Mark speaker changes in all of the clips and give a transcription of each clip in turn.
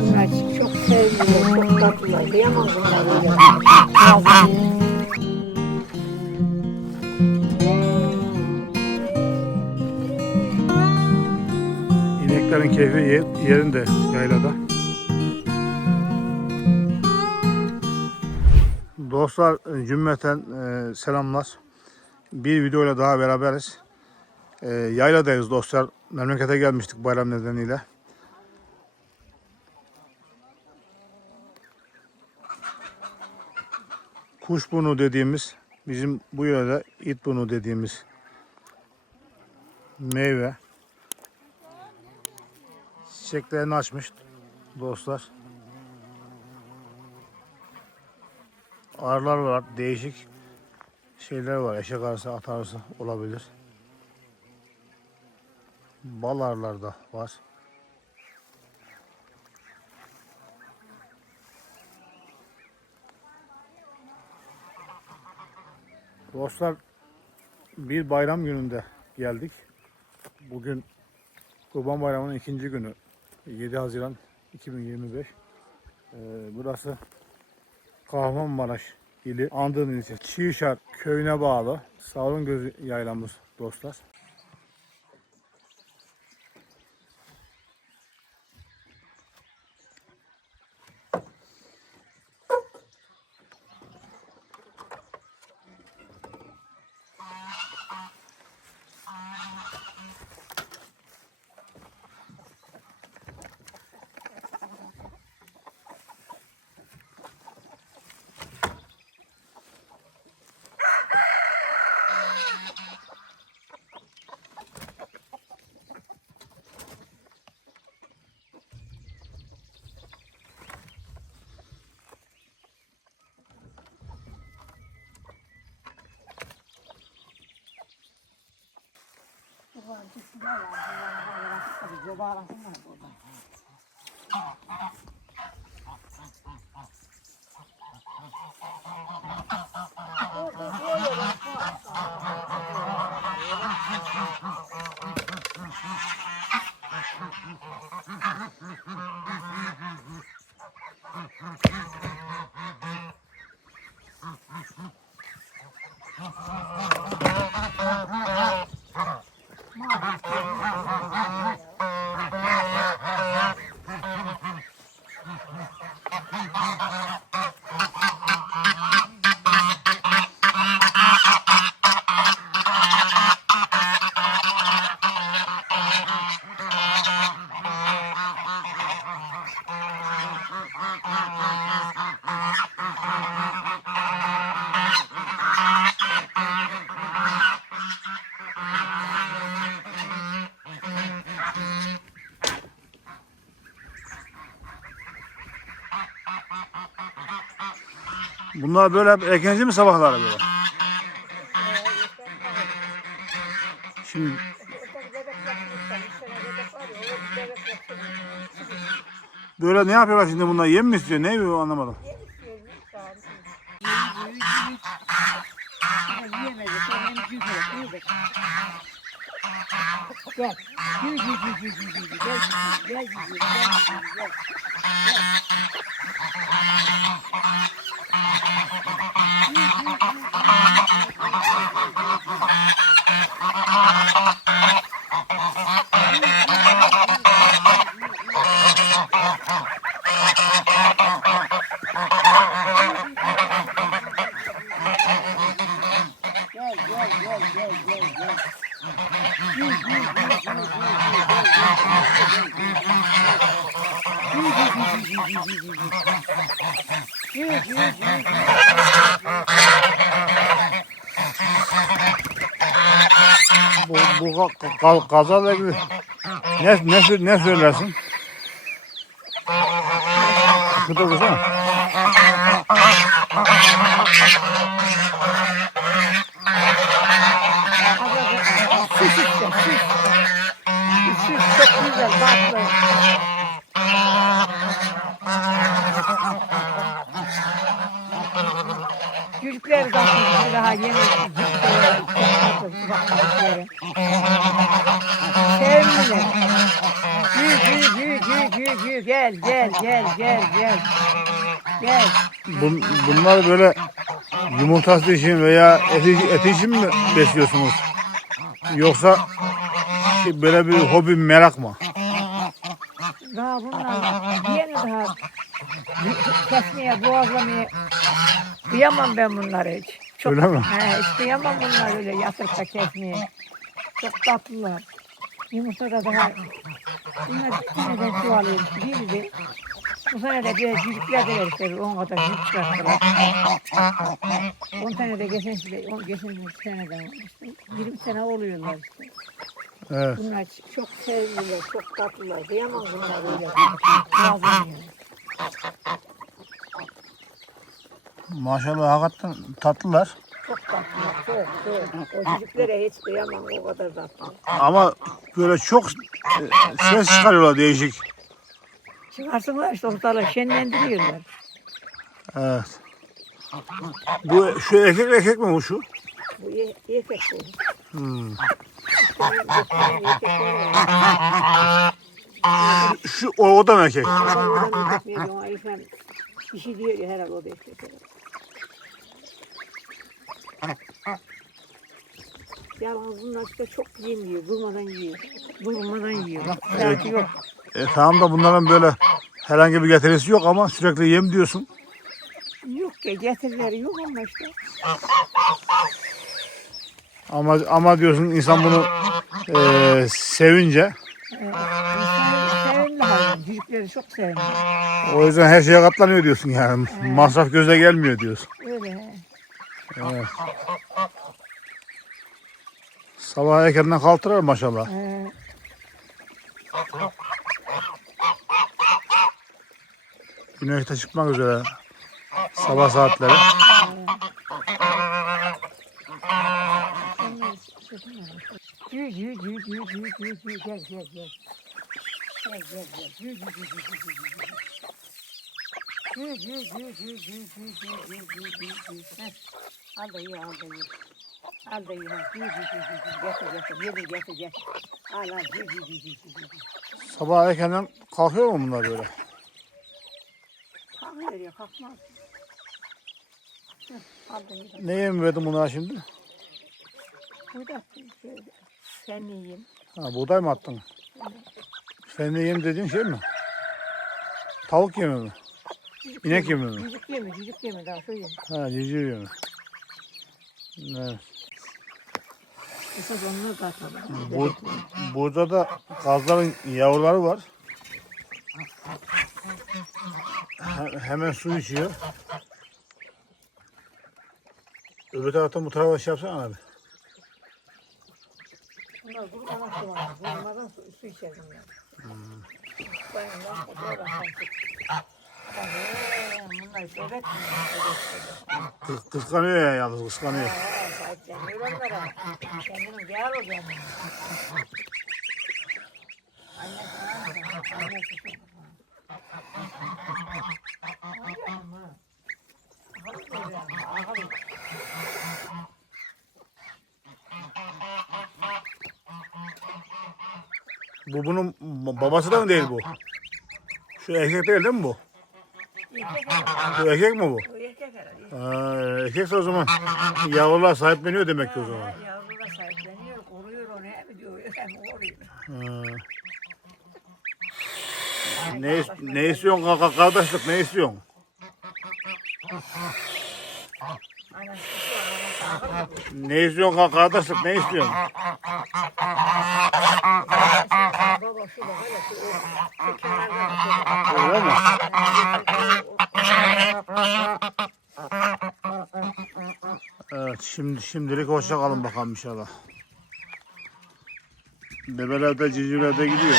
Speaker 1: Bunlar çok sevgili, çok tatlılar. Kıyamam bunlar öyle.
Speaker 2: İneklerin keyfi ye- yerinde yaylada. Dostlar cümleten e, selamlar. Bir videoyla daha beraberiz. E, yayladayız dostlar. Memlekete gelmiştik bayram nedeniyle. Kuşburnu dediğimiz bizim bu yörede itburnu dediğimiz meyve çiçeklerini açmış dostlar. Arılar var, değişik şeyler var. Eşek arısı, at arısı olabilir. Bal arılar da var. Dostlar bir bayram gününde geldik. Bugün Kurban Bayramı'nın ikinci günü. 7 Haziran 2025. Ee, burası Kahramanmaraş ili Andığın ilçesi Çiğşar köyüne bağlı Savrun Gözü yaylamız dostlar.
Speaker 1: 就失败了，失败了，失败了，失败了，失败了，失败了。
Speaker 2: Bunlar böyle erkenci mi sabahları böyle? Şimdi böyle ne yapıyorlar şimdi bunlar yem mi istiyor? Ne yiyor anlamadım.
Speaker 1: Gel, gel, gel, gel, gel, gel, gel, gel, gel, gel, gel. Gel, Ha ha ha ha!
Speaker 2: Bu, bu ka- ka- kazayla ilgili ne, ne, ne söylersin?
Speaker 1: İşte, süt. Süt çok güzel, tatlı. Çocuklar kaçmış, daha yeni bakalım. Sevimli. Gül gül gül gül gül gül gel gel gel gel gel. Gel.
Speaker 2: Bun, bunlar böyle yumurtası için veya eti, eti için mi besliyorsunuz? Yoksa böyle bir hobi merak mı?
Speaker 1: Daha bunlar yeni daha kesmeye boğazlamaya kıyamam ben bunları hiç. Çok,
Speaker 2: Öyle mi?
Speaker 1: He, kıyamam bunlar öyle yatırıp da. Çok tatlılar. Yumurta da daha bunlar bir seneden su alıyor. Biri de bu sene de biraz cücükler de vermişler. On kadar cücük çıkarttılar. On tane de geçen sene, on geçen seneden olmuştu. Yirmi sene oluyorlar işte.
Speaker 2: Evet.
Speaker 1: Bunlar çok sevimliler, çok tatlılar. Kıyamam bunlar öyle. Lazım yani.
Speaker 2: Maşallah hakikaten tatlılar.
Speaker 1: Çok tatlılar, çok çok. O çocuklara hiç kıyamam o kadar tatlı.
Speaker 2: Ama böyle çok e, ses çıkarıyorlar değişik.
Speaker 1: Çıkarsınlar işte ortalığı şenlendiriyorlar.
Speaker 2: Evet. Bu şu erkek erkek mi bu şu?
Speaker 1: Bu ye- erkek bu.
Speaker 2: Hmm.
Speaker 1: Var.
Speaker 2: Şu o, o da mı erkek?
Speaker 1: Bir şey diyor ya herhalde o da erkek. herhalde. Yalnız bunlar işte çok yemiyor, durmadan yiyor. Durmadan yiyor. Saati yok.
Speaker 2: E, tamam da bunların böyle herhangi bir getirisi yok ama sürekli yem diyorsun.
Speaker 1: Yok ya getirileri yok ama işte.
Speaker 2: Ama ama diyorsun insan bunu e, sevince
Speaker 1: Ee, insan sevimli hayvan. Çok sevimli.
Speaker 2: o yüzden her şeye katlanıyor diyorsun yani. Masraf göze gelmiyor diyorsun.
Speaker 1: Öyle he.
Speaker 2: Evet. Sabah erkenden kalktılar maşallah.
Speaker 1: Ee,
Speaker 2: Güneşte çıkmak üzere. Sabah saatleri.
Speaker 1: Yürü yürü yürü yürü Al da yiyin. Getir getir. Yedim getir getir. Al al.
Speaker 2: Sabah erkenden kalkıyor mu bunlar böyle?
Speaker 1: Kalkıyor ya kalkmaz.
Speaker 2: Ne yem verdin buna şimdi?
Speaker 1: Buğday şey, seneyim.
Speaker 2: Ha buğday mı attın? Seneyim dediğin şey mi? Tavuk yemi mi? İnek yemi mi?
Speaker 1: Cücük yemi, cücük yemi daha söyleyeyim.
Speaker 2: Ha cücük yemi. Evet.
Speaker 1: Esas onları.
Speaker 2: Bu, burada da kazların yavruları var. He- hemen su içiyor. Öbür taraftan bu tarafa şey yapsana abi.
Speaker 1: Bunlar kurumadan su var. Kurumadan su, su içer bunlar. Dayanlar, fotoğraftan çık. Tabii, bunlar etmiyor.
Speaker 2: Kı- Kıskanıyor ya yalnız kıskanıyor.
Speaker 1: Sen oranlara kendini gel o gel.
Speaker 2: Bu bunun babası da mı değil bu? Şu erkek değil değil mi bu? Şu erkek mi bu? Ha, erkekse o zaman yavrular sahipleniyor demek ki o zaman.
Speaker 1: Ha, Yavru da sahipleniyor, koruyor onu hem diyor hem koruyor.
Speaker 2: Ha. Ne, is- ne istiyorsun kaka kardeşlik ne istiyorsun?
Speaker 1: Anası?
Speaker 2: Ne istiyorsun kaka kardeşlik ne istiyorsun?
Speaker 1: Baba şu da böyle şu o şu kenarda
Speaker 2: Öyle mi? Evet şimdi şimdilik hoşça kalın bakalım inşallah. Bebeler de civcivler de gidiyor.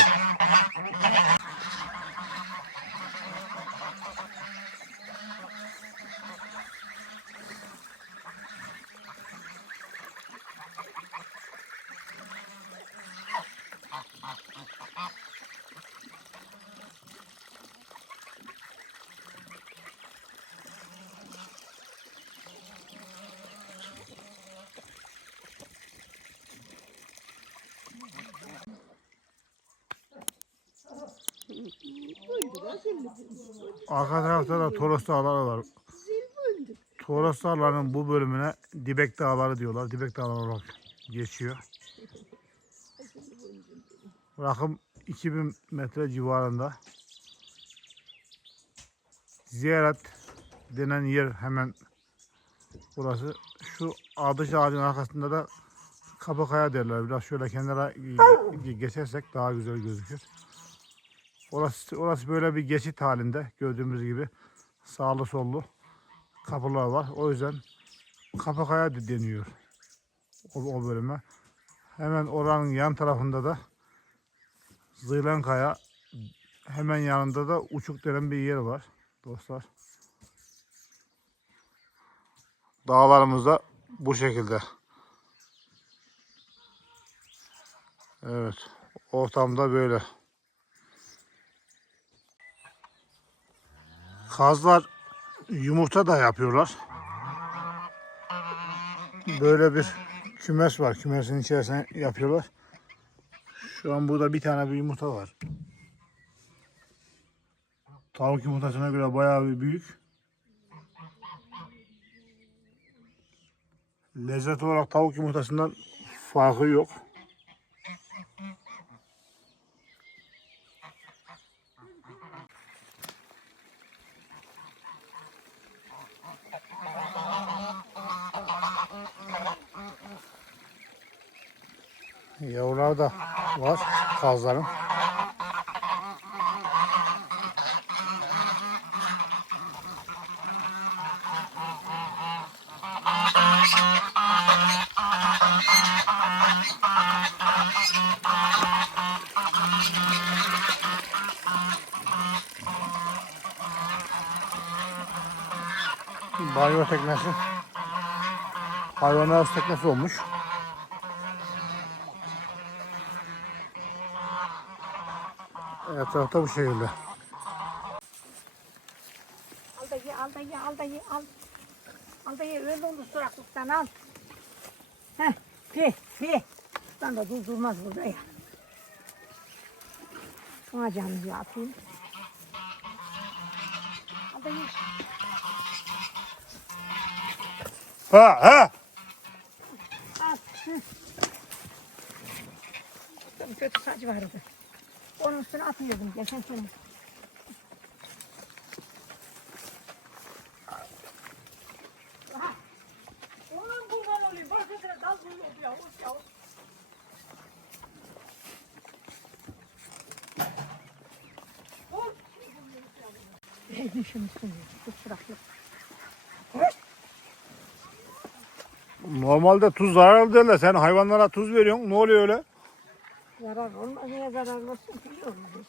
Speaker 2: Arka tarafta da Toros Dağları var. Toros Dağları'nın bu bölümüne Dibek Dağları diyorlar. Dibek Dağları olarak geçiyor. Rakım 2000 metre civarında. Ziyaret denen yer hemen burası. Şu ardış ağacın arkasında da Kapakaya derler. Biraz şöyle kenara ge- geçersek daha güzel gözükür. Orası, orası böyle bir geçit halinde gördüğümüz gibi sağlı sollu kapılar var. O yüzden Kapakaya de- deniyor o, o bölüme. Hemen oranın yan tarafında da Zıylankaya hemen yanında da Uçuk denen bir yer var dostlar. Dağlarımız da bu şekilde. Evet. Ortamda böyle. Kazlar yumurta da yapıyorlar. Böyle bir kümes var. Kümesin içerisine yapıyorlar. Şu an burada bir tane bir yumurta var. Tavuk yumurtasına göre bayağı bir büyük. Lezzet olarak tavuk yumurtasından farkı yok. Yavrular da var kazların. Banyo teknesi. Hayvanlar teknesi olmuş. Etrafta bu şekilde.
Speaker 1: Al da ye, al da ye, al da ye, al. Al da ye, öyle olur suraklıktan al. Heh, fi, fi. Ben de dur durmaz burada ya. Şuna canımızı atayım. Al da ye.
Speaker 2: Ha ha.
Speaker 1: Al. Hı. Kötü saç vardı. Üstüne atıyordum geçen sene. Onun kurban olayım. Başkasına dal buluyor ya. Of ya.
Speaker 2: Normalde tuz zararlı derler. Sen hayvanlara tuz veriyorsun. Ne oluyor öyle?
Speaker 1: Zarar olmaz. Niye zarar olsun? Biliyoruz biz.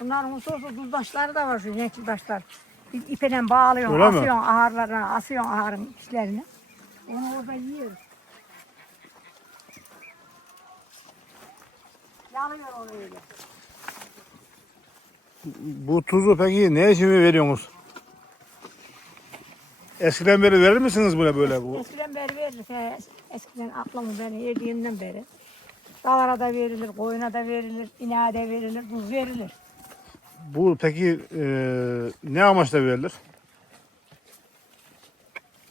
Speaker 1: Bunların hususu tuzdaşları da var şu renkli taşlar. İpeyle bağlıyorsun,
Speaker 2: Öyle mi?
Speaker 1: asıyorsun ağırlarına, asıyorsun ağırın içlerine. Onu orada yiyoruz. Yanıyor onu öyle.
Speaker 2: Bu tuzu peki ne için veriyorsunuz? Eskiden beri verir misiniz böyle böyle bu?
Speaker 1: Eskiden beri verirdik. he. Eskiden aklımı beni yediğimden beri. Dağlara da verilir, koyuna da verilir, ineğe de verilir, tuz verilir.
Speaker 2: Bu peki e, ne amaçla verilir?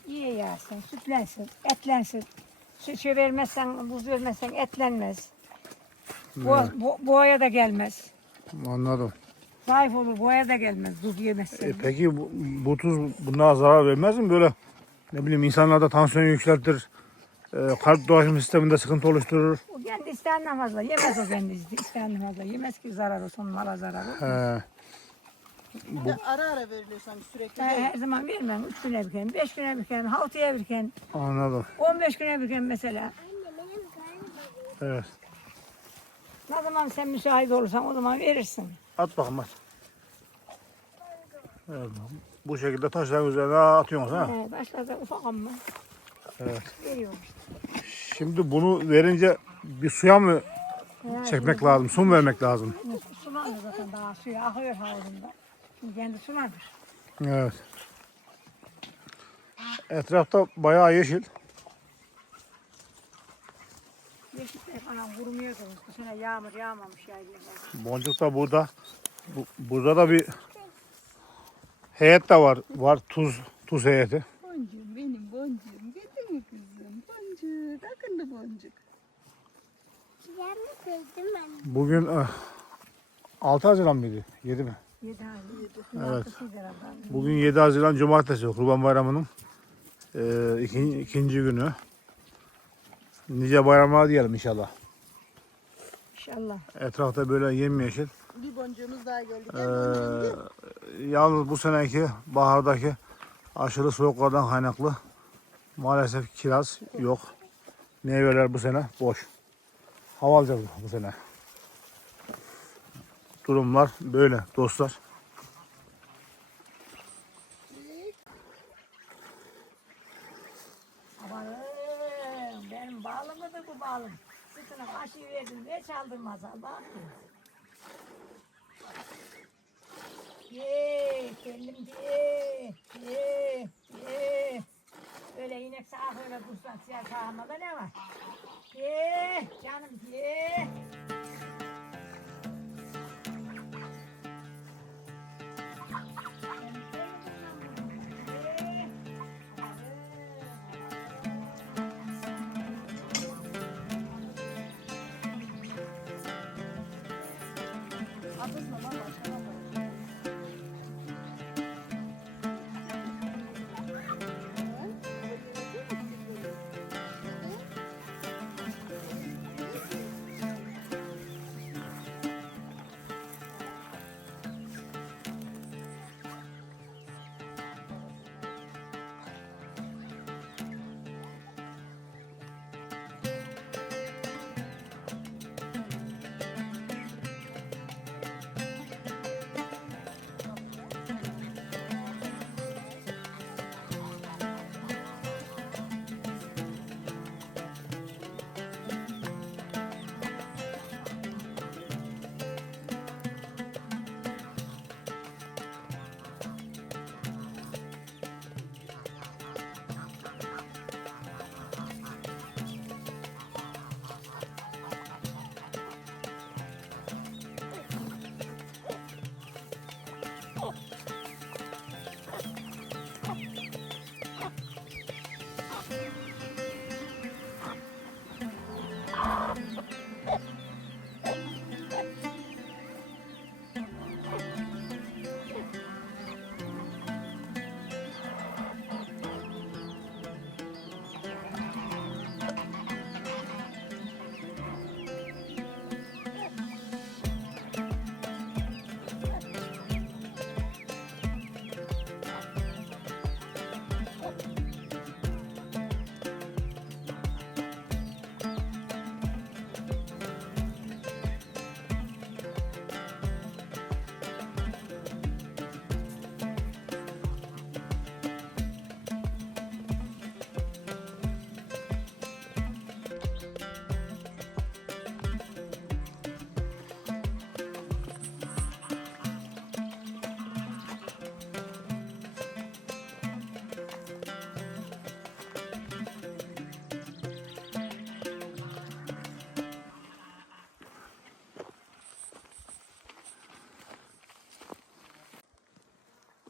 Speaker 1: İyi yersin, sütlensin, etlensin. Sütü vermezsen, buz vermezsen etlenmez. Boğa, bo, boğaya da gelmez.
Speaker 2: Anladım.
Speaker 1: Zayıf olur, boğaya da gelmez tuz yemezsen.
Speaker 2: E, peki bu, bu tuz bunlara zarar vermez mi böyle? Ne bileyim insanlarda tansiyon yükseltir. E, kalp dolaşım sisteminde sıkıntı oluşturur.
Speaker 1: Kendi isteğinden fazla yemez o kendi isteğinden fazla. Yemez ki zarar olsun, mala zarar olsun.
Speaker 2: He.
Speaker 3: De ara ara veriliyor sanki sürekli değil.
Speaker 1: her zaman vermem. Üç güne bir kere, beş güne bir kere, haftaya bir kere,
Speaker 2: Anladım.
Speaker 1: on beş güne bir kere mesela.
Speaker 2: Evet.
Speaker 1: Ne zaman sen müsait olursan o zaman verirsin.
Speaker 2: At bakalım at. Evet, bu şekilde taşların üzerine atıyorsunuz ha.
Speaker 1: Ee, başlarda ufak ama
Speaker 2: Evet.
Speaker 1: veriyorum.
Speaker 2: Şimdi bunu verince bir suya mı
Speaker 1: Yani
Speaker 2: çekmek lazım? Su mu vermek lazım?
Speaker 1: Sulanır zaten daha suyu akıyor havuzunda. Şimdi kendi sulanır.
Speaker 2: Evet. Etrafta bayağı yeşil.
Speaker 1: Yeşillik falan kurumuyor da bu sene yağmur yağmamış ya.
Speaker 2: Boncuk da burada Bu, burada da bir heyet de var. Var tuz tuz heyeti.
Speaker 3: Boncuğum benim boncuğum. Gitti mi kızım? Boncuk. Akıllı boncuk.
Speaker 1: Ben mi kırdım anne?
Speaker 2: Bugün eh, 6 Haziran mıydı? 7 mi?
Speaker 1: Yedi abi.
Speaker 2: Evet. Bugün 7 Haziran Cumartesi Kurban Bayramı'nın eh, ikinci, ikinci günü. Nice bayramlar diyelim inşallah.
Speaker 1: İnşallah.
Speaker 2: Etrafta böyle yemyeşil.
Speaker 3: Bir boncuğumuz daha geldi.
Speaker 2: Ee, yalnız bu seneki bahardaki aşırı soğuklardan kaynaklı maalesef kiraz yok. Meyveler bu sene boş. Hava alacağız bu sene. Durumlar böyle dostlar.
Speaker 1: Bağlı mıdır bu bağlım? Sütüne kaşığı verdim ve çaldırmaz Allah. Ye, kendim ye, ye, ye. Öyle inek sağa öyle siyah sağımda ne var? Ye, canım ye. Ye.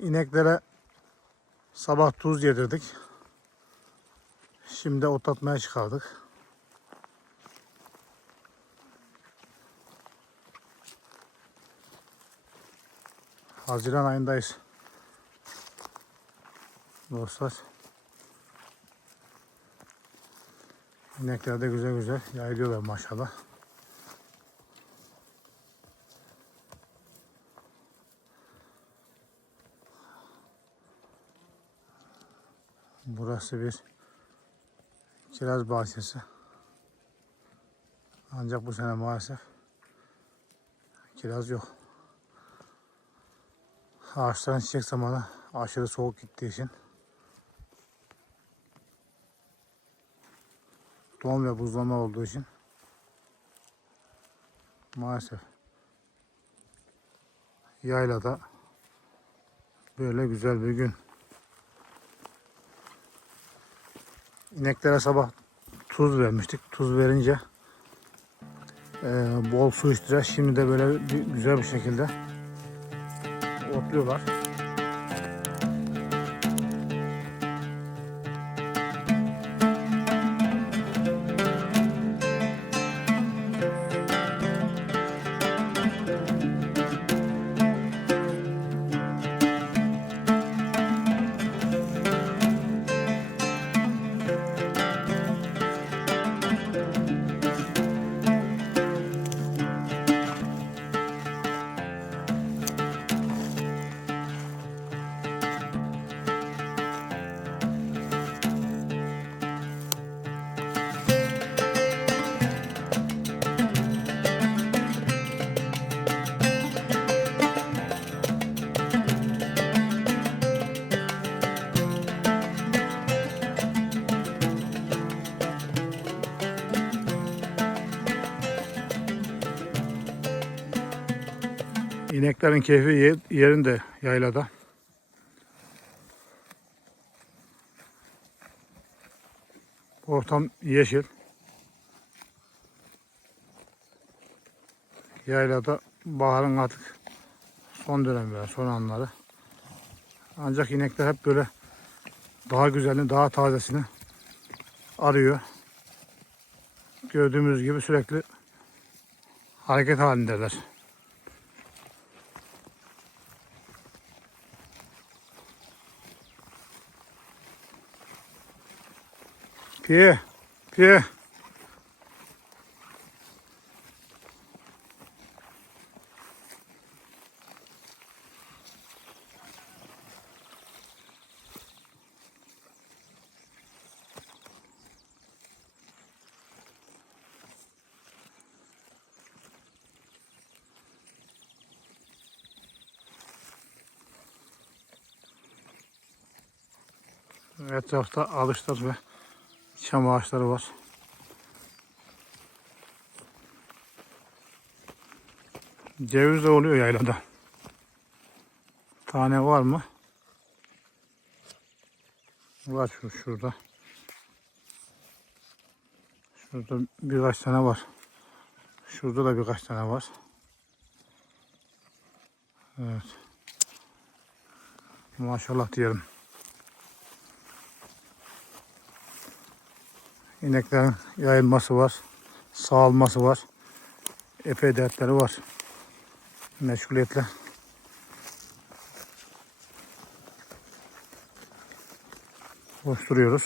Speaker 2: İneklere sabah tuz yedirdik. Şimdi otlatmaya çıkardık. Haziran ayındayız. Dostlar. İnekler de güzel güzel yayılıyorlar maşallah. Burası bir kiraz bahçesi. Ancak bu sene maalesef kiraz yok. Ağaçların çiçek zamanı aşırı soğuk gittiği için don ve buzlama olduğu için maalesef yaylada böyle güzel bir gün. ineklere sabah tuz vermiştik. Tuz verince e, bol su içtiler. Şimdi de böyle güzel bir şekilde otluyorlar. İneklerin keyfi ye- yerinde yaylada. Ortam yeşil. Yaylada baharın artık son dönemleri, son anları. Ancak inekler hep böyle daha güzelini, daha tazesini arıyor. Gördüğümüz gibi sürekli hareket halindeler. Piye, piye. Etrafta ağaçlar ve çam ağaçları var. Ceviz de oluyor yaylada. Tane var mı? Var şu şurada. Şurada birkaç tane var. Şurada da birkaç tane var. Evet. Maşallah diyelim. İneklerin yayılması var. Sağılması var. Epey dertleri var. Meşguliyetle. Koşturuyoruz.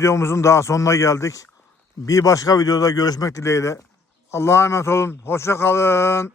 Speaker 2: Videomuzun daha sonuna geldik. Bir başka videoda görüşmek dileğiyle. Allah'a emanet olun. Hoşça kalın.